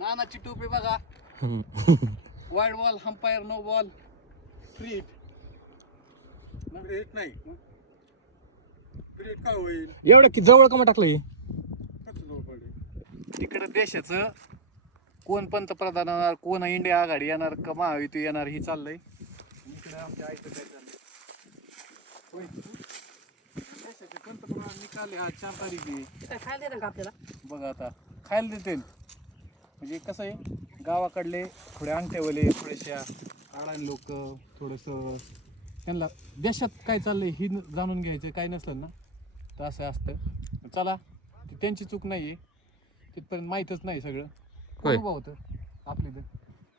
नानाची टोपी बघा. Wide ball umpire no ball free hit नाही. हिट काय होईल? एवढं की जवळ कमा टाकलं हे? कसं जवळ पडले? इकडे देशाचं कोण पंतप्रधान येणार कोण इंडिया आघाडी येणार का महायुती येणार ही चाललंय. इकडे आमच्या आईचं काय चाललंय. देशाचे पंतप्रधान निकाले हा चार तारीख आहे. काय खायला देणार का आपल्याला? बघा आता खायला देतील. म्हणजे कसं आहे गावाकडले थोडे अंगठेवले थोडेशा अडाणी लोक थोडंसं त्यांना देशात काय चाललंय ही न- जाणून घ्यायचं काय नसलं ना तर असं असतं. चला ती त्यांची चूक नाही आहे तिथपर्यंत माहीतच नाही सगळं. होय. कोण उभं होतं आपली तर.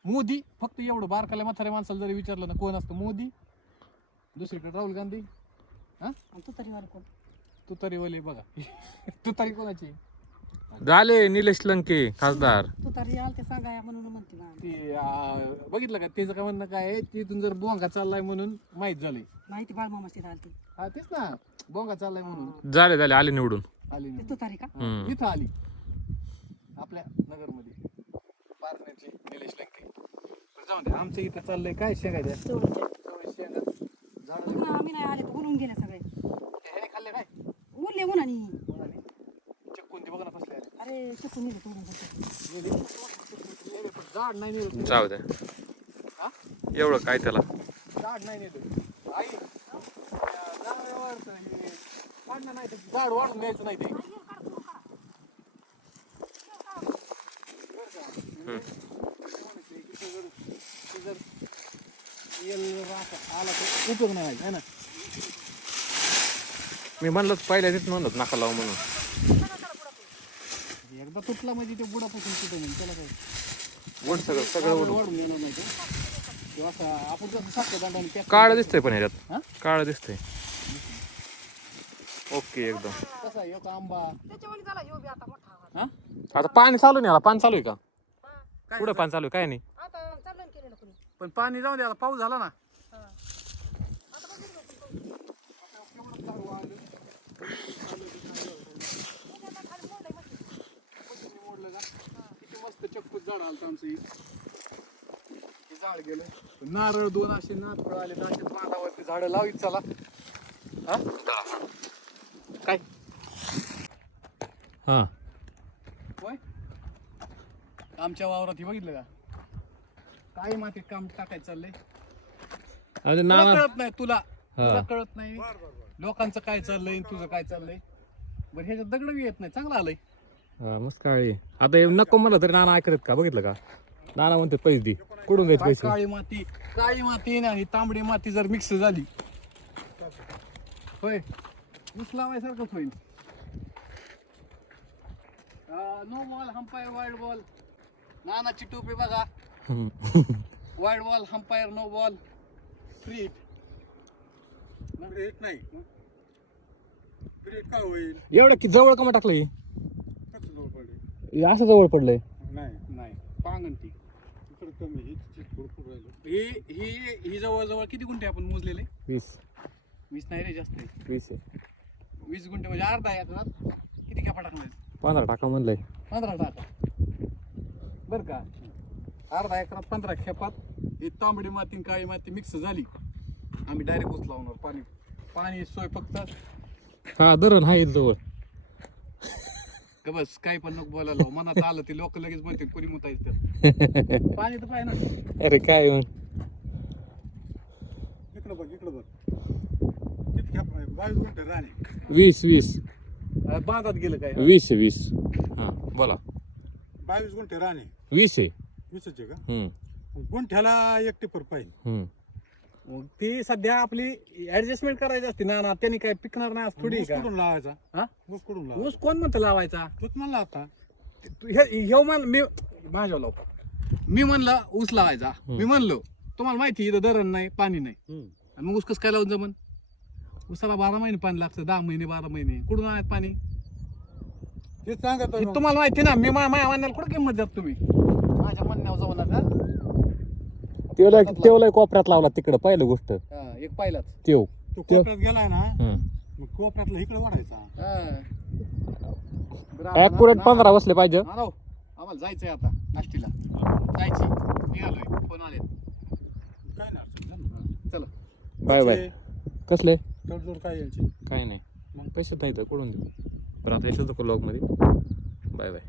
मोदी फक्त एवढं बारकाल्या म्हाताऱ्या माणसाला जरी विचारलं ना कोण असतं मोदी दुसरीकडे राहुल गांधी हां? आणि तू तरी वाला कोण? तू तरी वले बघा. तू तरी कोणाची? झाले निलेश लंके खासदार. तू तरी आल ते सांगाय म्हणून म्हणते ना ती बघितलं का? त्याचं काय म्हणणं काय आहे? तिथून जर बोंगा चाललाय म्हणून माहीत झालंय. माहिती बाळमामा तिथं आलती. हा तेच ना. बोंगा चाललाय म्हणून. झाले झाले आले निवडून. आली ते नाही. तू तरी का? हम्म. इथं आली. आपल्या नगरमध्ये. पारनेरची निलेश लंके. जाऊ दे. आमचं इथं चाललंय काय शेंगायचं शेंगा. झाड आम्ही नाही आले तर गेले सगळे. ह्याने खाल्ले काय? उरले उन्हानी कोणाने? चक्कून ते बघ ना फसले अरे तोडून झाड नाही नेलं जाऊ द्या हा? एवढं काय त्याला झाड नाही नेलं आई त्या काढणं नाही ते झाड वाढून द्यायचं नाही ते जर- येल राहता आला तर उपयोग नाही व्हायचा, है ना मी म्हणलं पहिल्या तिथं म्हणलं नाका लावू म्हणून एकदा तुटला म्हणजे ते बुडापासून तुटं म्हणून त्याला काय? वड सगळं सगळं वाढून वडून. वाढून येणार नाही ते. असं आपण जसं साखर दांडाने पॅक काळ दिसतंय पण हा? ह्याच्यात काळ दिसतंय. ओके एकदम. कसा एक आंबा. झाला बी आता मोठा हा? आता पाणी चालू नाही आला पाणी चालू आहे का? पुढे पाणी चालू आहे? काय नाही. आता चाललं केलेलं कोणी? पण पाणी जाऊ दे आता पाऊस झाला ना मस्त चक्कूच झाड आलं आमचं हे. हे झाड गेलं. नारळ दोन असे नारळ आले तर असे बांधावरती झाडं लावीत चला. हा? काय? हा. होय? आमच्या वावरात हे बघितलं का? काय मातीत काम टाकायचं चाललंय? अरे तुला नाना कळत नाही तुला. हा. तुला कळत नाही. लोकांचं काय चाललंय आणि तुझं काय चाललंय? बरं ह्याच्यात दगड बी येत नाही. चांगलं आलंय. हा मस्त काळी. आता हे नको म्हणलं तरी नाना ऐकत का? बघितलं का? नाना म्हणते पैसे दे. कुठून घ्यायचे काय पैसे? काळी माती काळी माती आणि तांबडी माती जर मिक्स झाली. होय. ऊस लावायसारखंच होईल. No ball umpire wide ball नानाची टोपी बघा. Wide ball umpire no ball free hit नाही. हिट काय होईल? एवढं की जवळ कमा टाकलं हे? हे असं जवळ पडलंय. नाही नाही. पांगण ती इकडे कमी हिट भरपूर राहिलं. ही ही ही जवळजवळ किती गुंठे आपण मोजलेले? वीस. वीस नाही रे जास्त आहे. वीस आहे. वीस गुंठे म्हणजे अर्धा एकरात किती खेपा टाकणार पंधरा टाका म्हणलंय. पंधरा टाका. बर का? अर्धा एकरात पंधरा खेपात. ही तांबडी माती आणि काळी माती मिक्स झाली. आम्ही डायरेक्ट ऊस लावणार पाणी. पाणी सोय फक्त. हा धरण आहे जवळ. का बस काही पण नको बोलायला मनात आलं ते लोक लगेच म्हणते कोणी मुतायचं पाणी तर पाहिजे ना. अरे काय मग इकडं बघ इकडं बघ. किती खेप बावीस गुंठे राणे. वीस वीस. अं, बांधात गेलं काय? वीस आहे वीस. हा बोला. बावीस गुंठे राणे. वीस आहे. वीसच आहे का? हम्म, गुंठ्याला एक टिपर पाहिजे. हम्म. मग ती सध्या आपली ऍडजस्टमेंट करायची असते ना ना त्यांनी काय पिकणार नाही आज थोडी ऊस का? कुठून लावायचा? हा? ऊस कुठून लावायचा? ऊस कोण म्हणतं लावायचा? तूच म्हणला आता. तू हे म्हण मी माझ्या लाव मी म्हणलं ऊस लावायचा. मी म्हणलो तुम्हाला माहिती आहे, इथं धरण नाही पाणी नाही. आणि मग ऊस कसं काय लावून जमन ऊसाला बारा महिने पाणी लागतं दहा महिने बारा महिने. कुठून आणत पाणी? ते सांगत हे तुम्हाला माहिती ना मी मा- माझ्या म्हणण्याला कुठं किंमत द्या तुम्ही? माझ्या म्हणण्यावर जाऊ नका. तेवला तेवला कोपऱ्यात लावला तिकडं पहिलं गोष्ट. हा, एक पाहिलाच. तेव तो कोपऱ्यात गेलाय ना. मग कोपऱ्यातला इकडे वाढायचा हा. बरं, आपण- ऍक्युरेट पंधरा बसले पाहिजे. आलो. आम्हाला जायचंय आता नाश्तीला जायची. निघालोय. फोन आले काय ना अडचण झालं ना. चला. Bye bye. कसले? तडजोड काय यायची काय नाही. मग? पैसे नाही तर कुठून देऊ? बरं आता येतो ब्लॉगमध्ये बाय बाय.